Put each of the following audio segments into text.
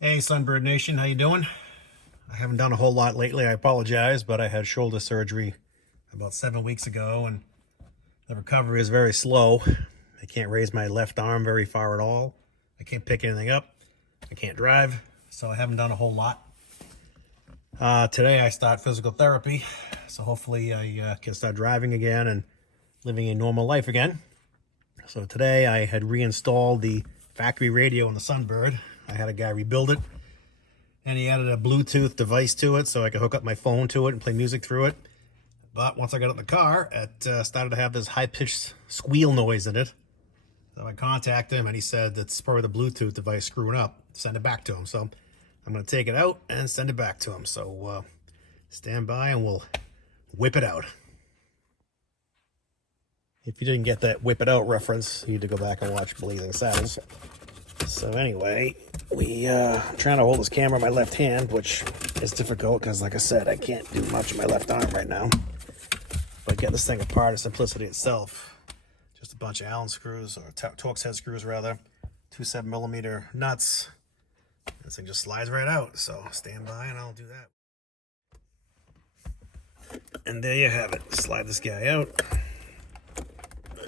Hey, Sunbird Nation, how you doing? I haven't done a whole lot lately. I apologize, but I had shoulder surgery about 7 weeks ago, and the recovery is very slow. I can't raise my left arm very far at all. I can't pick anything up. I can't drive, so I haven't done a whole lot. Today I start physical therapy, so hopefully I can start driving again and living a normal life again. So today I had reinstalled the factory radio on the Sunbird. I had a guy rebuild it, and he added a Bluetooth device to it so I could hook up my phone to it and play music through it. But once I got in the car, it started to have this high-pitched squeal noise in it. So I contacted him, and he said that's probably the Bluetooth device screwing up. Send it back to him. So I'm going to take it out and send it back to him. So stand by, and we'll whip it out. If you didn't get that whip it out reference, you need to go back and watch Blazing Saddles. So anyway, I'm trying to hold this camera in my left hand, which is difficult because, like I said, I can't do much with my left arm right now. But get this thing apart is simplicity itself. Just a bunch of Allen screws, or Torx head screws rather, 2 7mm nuts. This thing just slides right out. So stand by and I'll do that. And there you have it. Slide this guy out.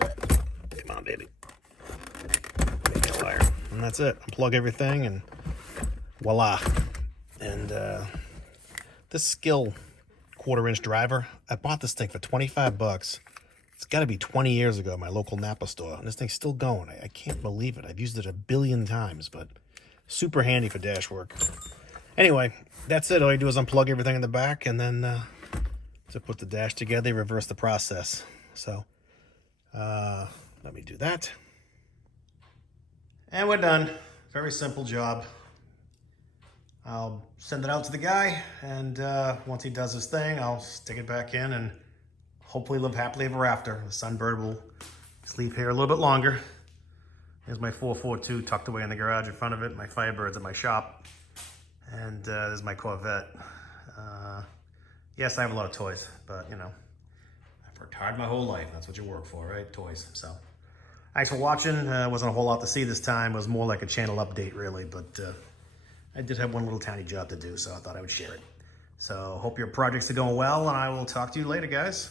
Come on, baby. Make it a liar. And that's it. Unplug everything and voila. And this Skill 1/4-inch driver, I bought this thing for 25 bucks. It's got to be 20 years ago at my local Napa store, and this thing's still going. I can't believe it. I've used it a billion times, but super handy for dash work. Anyway, that's it. All you do is unplug everything in the back, and then to put the dash together, reverse the process. So let me do that. And we're done. Very simple job. I'll send it out to the guy, and once he does his thing, I'll stick it back in and hopefully live happily ever after. The Sunbird will sleep here a little bit longer. There's my 442 tucked away in the garage in front of it, my Firebird's at my shop, and there's my Corvette. Yes, I have a lot of toys, but you know, I've worked hard my whole life. That's what you work for, right? Toys. So thanks for watching. Wasn't a whole lot to see this time. It was more like a channel update, really, but I did have one little tiny job to do, so I thought I would share it. So hope your projects are going well, and I will talk to you later, guys.